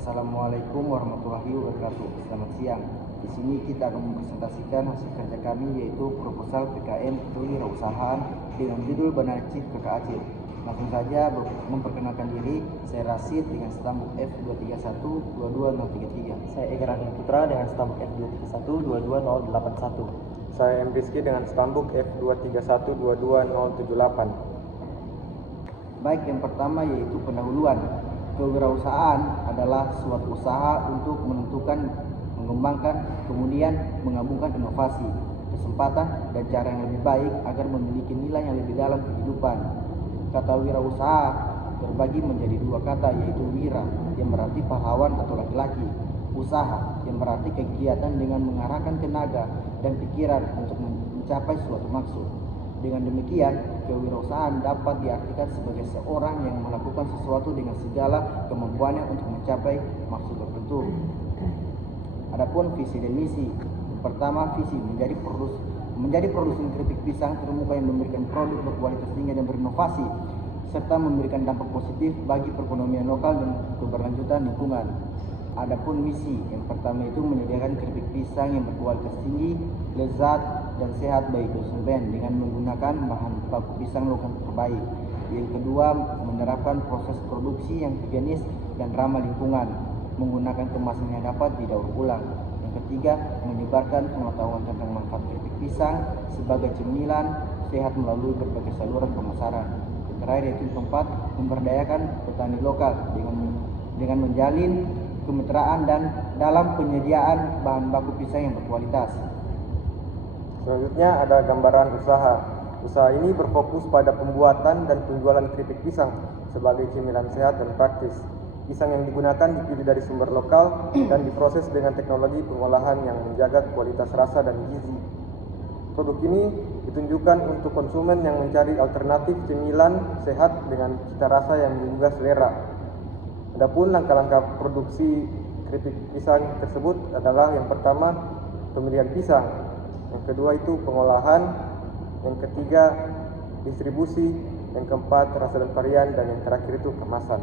Assalamualaikum warahmatullahi wabarakatuh. Selamat siang. Di sini kita akan mempresentasikan hasil kerja kami, yaitu proposal PKM Kewirausahaan dengan judul Banana Chief KK Aceh. Langsung saja memperkenalkan diri. Saya Rasid dengan stambuk F231-22033. Saya Ega Putra dengan stambuk F231-22081. Saya M. Rizky dengan stambuk F231-22078. Baik, yang pertama yaitu pendahuluan. Kewirausahaan adalah suatu usaha untuk menentukan, mengembangkan, kemudian menggabungkan inovasi, kesempatan, dan cara yang lebih baik agar memiliki nilai yang lebih dalam kehidupan. Kata wirausaha terbagi menjadi dua kata, yaitu wira yang berarti pahlawan atau laki-laki, usaha yang berarti kegiatan dengan mengarahkan tenaga dan pikiran untuk mencapai suatu maksud. Dengan demikian, kewirausahaan dapat diartikan sebagai seorang yang melakukan sesuatu dengan segala kemampuannya untuk mencapai maksud tertentu. Adapun visi dan misi. Yang pertama, visi menjadi produsen keripik pisang terkemuka yang memberikan produk berkualitas tinggi dan berinovasi, serta memberikan dampak positif bagi perekonomian lokal dan keberlanjutan lingkungan. Adapun misi, yang pertama itu menyediakan keripik pisang yang berkualitas tinggi, lezat, dan sehat bagi konsumen dengan menggunakan bahan baku pisang lokal terbaik. Yang kedua, menerapkan proses produksi yang higienis dan ramah lingkungan, menggunakan kemasan yang dapat didaur ulang. Yang ketiga, menyebarkan pengetahuan tentang manfaat keripik pisang sebagai cemilan sehat melalui berbagai saluran pemasaran. Yang terakhir yaitu keempat, memberdayakan petani lokal dengan menjalin kemitraan dan dalam penyediaan bahan baku pisang yang berkualitas. Selanjutnya ada gambaran usaha. Usaha ini berfokus pada pembuatan dan penjualan keripik pisang sebagai cemilan sehat dan praktis. Pisang yang digunakan dipilih dari sumber lokal dan diproses dengan teknologi pengolahan yang menjaga kualitas rasa dan gizi. Produk ini ditunjukkan untuk konsumen yang mencari alternatif cemilan sehat dengan cita rasa yang menggugah selera. Adapun langkah-langkah produksi keripik pisang tersebut adalah yang pertama, pemilihan pisang. Yang kedua itu pengolahan, yang ketiga distribusi, yang keempat rasa dan varian, dan yang terakhir itu kemasan.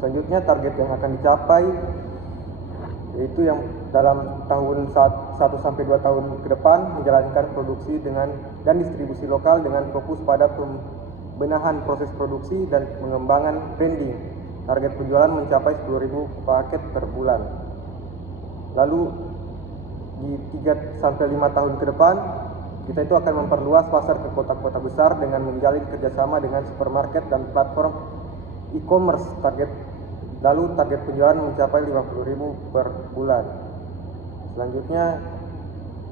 Selanjutnya target yang akan dicapai yaitu yang dalam tahun 1 sampai 2 tahun ke depan menjalankan produksi dan distribusi lokal dengan fokus pada pembenahan proses produksi dan pengembangan branding. Target penjualan mencapai 10.000 paket per bulan. Lalu di 3 sampai 5 tahun ke depan, kita itu akan memperluas pasar ke kota-kota besar dengan menjalin kerjasama dengan supermarket dan platform e-commerce. Lalu target penjualan mencapai 50.000 per bulan. Selanjutnya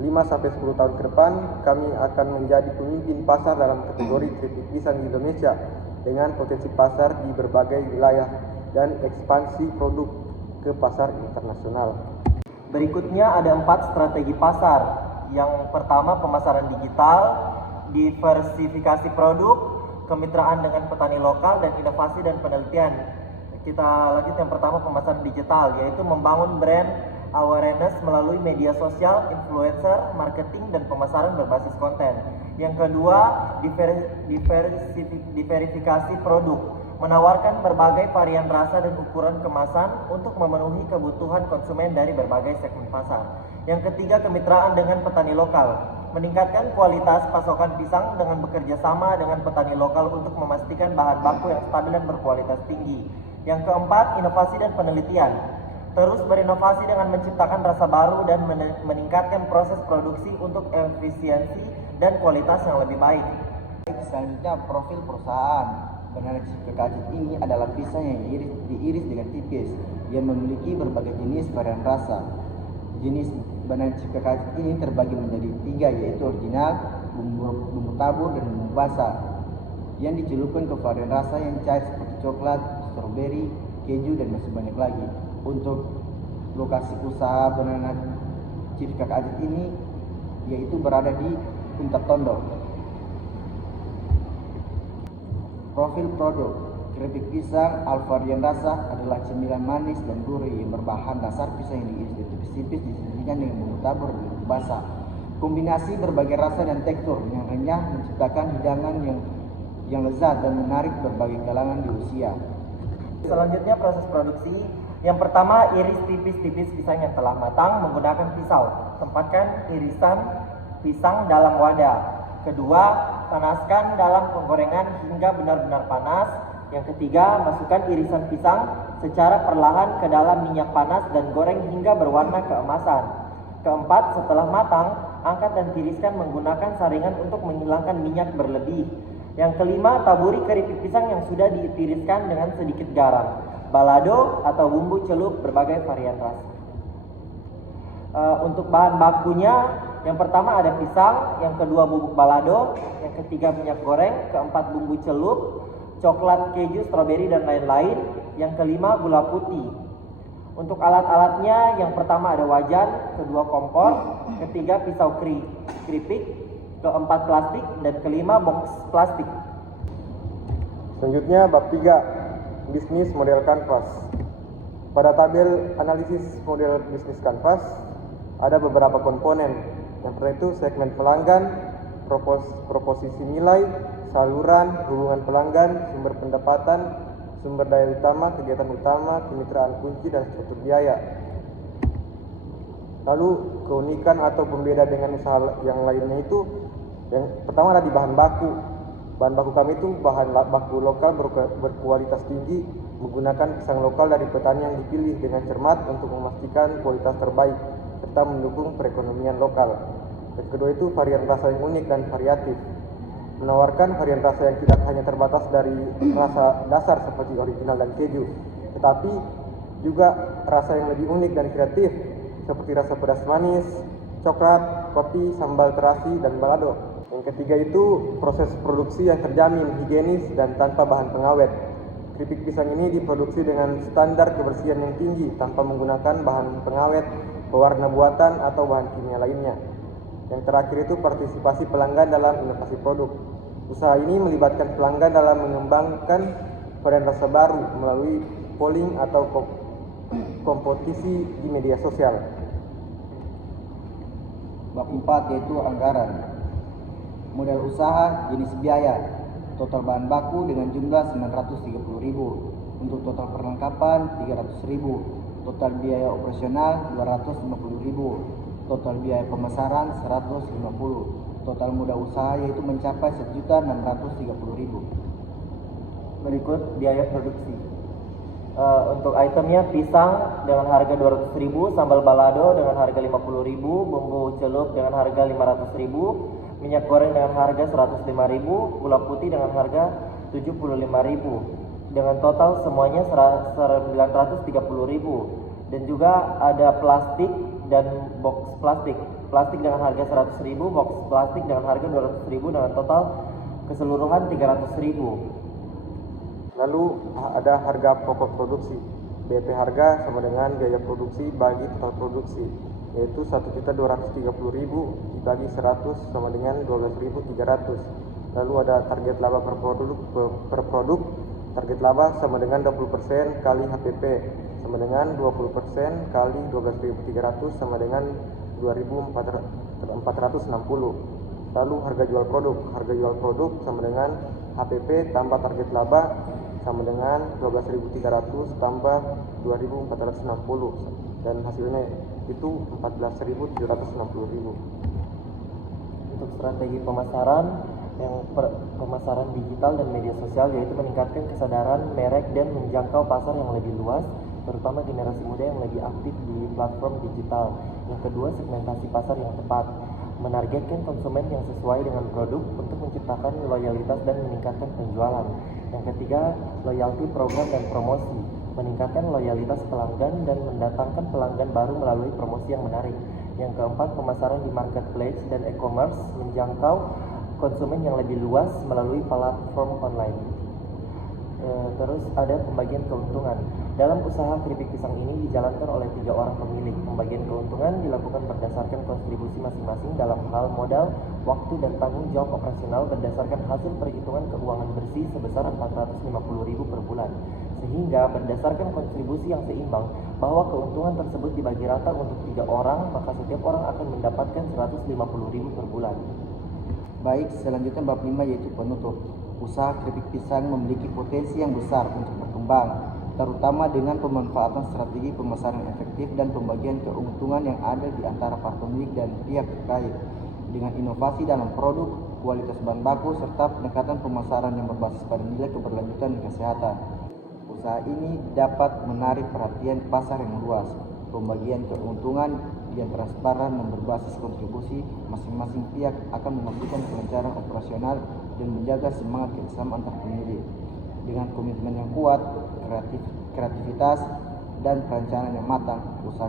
5 sampai 10 tahun ke depan, kami akan menjadi pemimpin pasar dalam kategori keripik pisang di Indonesia dengan potensi pasar di berbagai wilayah dan ekspansi produk ke pasar internasional. Berikutnya ada 4 strategi pasar. Yang pertama, pemasaran digital, diversifikasi produk, kemitraan dengan petani lokal, dan inovasi dan penelitian. Kita lanjut yang pertama, pemasaran digital, yaitu membangun brand awareness melalui media sosial, influencer, marketing, dan pemasaran berbasis konten. Yang kedua, diverifikasi produk, menawarkan berbagai varian rasa dan ukuran kemasan untuk memenuhi kebutuhan konsumen dari berbagai segmen pasar. Yang ketiga, kemitraan dengan petani lokal, meningkatkan kualitas pasokan pisang dengan bekerja sama dengan petani lokal untuk memastikan bahan baku yang stabil dan berkualitas tinggi. Yang keempat, inovasi dan penelitian, terus berinovasi dengan menciptakan rasa baru dan meningkatkan proses produksi untuk efisiensi dan kualitas yang lebih baik. Selanjutnya, profil perusahaan. Banana Chief KK Aceh ini adalah pisang yang diiris dengan tipis, yang memiliki berbagai jenis varian rasa. Jenis Banana Chief KK Aceh ini terbagi menjadi 3, yaitu original, bumbu tabur, dan bumbu basah, yang dicelupkan ke varian rasa yang cair seperti coklat, strawberry, keju, dan masih banyak lagi. Untuk lokasi usaha Banana Chief KK Aceh ini yaitu berada di Puncak Tondo. Profil produk. Keripik pisang alvarian rasa adalah cemilan manis dan gurih yang berbahan dasar pisang yang diiris tipis-tipis disajikan dengan bumbu tabur dan bumbu basah. Kombinasi berbagai rasa dan tekstur yang renyah menciptakan hidangan yang lezat dan menarik berbagai kalangan di usia. Selanjutnya proses produksi. Yang pertama, iris tipis-tipis pisang yang telah matang menggunakan pisau. Tempatkan irisan pisang dalam wadah. Kedua, panaskan dalam penggorengan hingga benar-benar panas. Yang ketiga, masukkan irisan pisang secara perlahan ke dalam minyak panas dan goreng hingga berwarna keemasan. Keempat, setelah matang, angkat dan tiriskan menggunakan saringan untuk menghilangkan minyak berlebih. Yang kelima, taburi keripik pisang yang sudah ditiriskan dengan sedikit garam, balado atau bumbu celup berbagai varian rasa. Untuk bahan bakunya, yang pertama ada pisang, yang kedua bubuk balado, yang ketiga minyak goreng, keempat bumbu celup, coklat, keju, stroberi, dan lain-lain. Yang kelima gula putih. Untuk alat-alatnya, yang pertama ada wajan, kedua kompor, ketiga pisau keripik, keempat plastik, dan kelima box plastik. Selanjutnya bab 3, bisnis model kanvas. Pada tabel analisis model bisnis kanvas ada beberapa komponen. Yang pertama itu segmen pelanggan, proposisi nilai, saluran, hubungan pelanggan, sumber pendapatan, sumber daya utama, kegiatan utama, kemitraan kunci, dan struktur biaya. Lalu keunikan atau pembeda dengan usaha yang lainnya itu, yang pertama ada di bahan baku. Bahan baku kami itu bahan baku lokal berkualitas tinggi, menggunakan pisang lokal dari petani yang dipilih dengan cermat untuk memastikan kualitas terbaik serta mendukung perekonomian lokal. Yang kedua itu varian rasa yang unik dan variatif, menawarkan varian rasa yang tidak hanya terbatas dari rasa dasar seperti original dan keju, tetapi juga rasa yang lebih unik dan kreatif seperti rasa pedas manis, coklat, kopi, sambal terasi, dan balado. Yang ketiga itu proses produksi yang terjamin, higienis, dan tanpa bahan pengawet. Keripik pisang ini diproduksi dengan standar kebersihan yang tinggi tanpa menggunakan bahan pengawet, pewarna buatan, atau bahan kimia lainnya. Yang terakhir itu partisipasi pelanggan dalam inovasi produk. Usaha ini melibatkan pelanggan dalam mengembangkan varian rasa baru melalui polling atau kompetisi di media sosial. Bab 4 yaitu anggaran. Modal usaha, jenis biaya, total bahan baku dengan jumlah 930.000, untuk total perlengkapan 300.000, total biaya operasional 250.000, total biaya pemasaran 150, total modal usaha yaitu mencapai 1.630.000. Berikut biaya produksi. Untuk itemnya pisang dengan harga 200.000, sambal balado dengan harga 50.000, bumbu celup dengan harga 500.000, minyak goreng dengan harga 105.000, gula putih dengan harga 75.000. Dengan total semuanya 930.000. Dan juga ada plastik dan box plastik. Plastik dengan harga 100.000, box plastik dengan harga 200.000, dengan total keseluruhan 300.000. Lalu ada harga pokok produksi. BP harga sama dengan biaya produksi bagi total produksi, yaitu 1.230.000 dibagi 100 sama dengan 12.300. Lalu ada target laba per produk. Target laba sama dengan 20% kali HPP sama dengan 20% kali 12.300 sama dengan 2.460. Lalu harga jual produk. Harga jual produk sama dengan HPP tambah target laba sama dengan 12.300 tambah 2.460, dan hasilnya itu 14.760.000. Untuk strategi pemasaran, pemasaran digital dan media sosial, yaitu meningkatkan kesadaran merek dan menjangkau pasar yang lebih luas, terutama generasi muda yang lebih aktif di platform digital. Yang kedua, segmentasi pasar yang tepat, menargetkan konsumen yang sesuai dengan produk untuk menciptakan loyalitas dan meningkatkan penjualan. Yang ketiga, loyalty program dan promosi, meningkatkan loyalitas pelanggan dan mendatangkan pelanggan baru melalui promosi yang menarik. Yang keempat, pemasaran di marketplace dan e-commerce, menjangkau konsumen yang lebih luas melalui platform online. Terus ada pembagian keuntungan. Dalam usaha keripik pisang ini dijalankan oleh 3 orang pemilik. Pembagian keuntungan dilakukan berdasarkan kontribusi masing-masing dalam hal modal, waktu, dan tanggung jawab operasional berdasarkan hasil perhitungan keuangan bersih sebesar 450.000 per bulan. Sehingga berdasarkan kontribusi yang seimbang bahwa keuntungan tersebut dibagi rata untuk 3 orang, maka setiap orang akan mendapatkan 150.000 per bulan. Baik, selanjutnya bab 5 yaitu penutup. Usaha keripik pisang memiliki potensi yang besar untuk berkembang. terutama dengan pemanfaatan strategi pemasaran efektif dan pembagian keuntungan yang ada di antara para pemilik dan pihak terkait, dengan inovasi dalam produk, kualitas bahan baku, serta pendekatan pemasaran yang berbasis pada nilai keberlanjutan dan kesehatan. Usaha ini dapat menarik perhatian pasar yang luas, pembagian keuntungan yang transparan dan berbasis kontribusi masing-masing pihak akan memastikan kelancaran operasional dan menjaga semangat kerjasama antar pemilik. Dengan komitmen yang kuat, kreativitas, dan perencanaan yang matang, usaha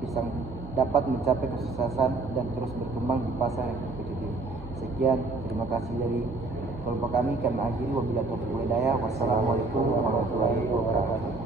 pisang dapat mencapai kesuksesan dan terus berkembang di pasar yang kompetitif. Sekian, terima kasih dari kelompok kami. Kami akhiri, wabillahi taufiq wal hidayah. Wassalamualaikum warahmatullahi wabarakatuh.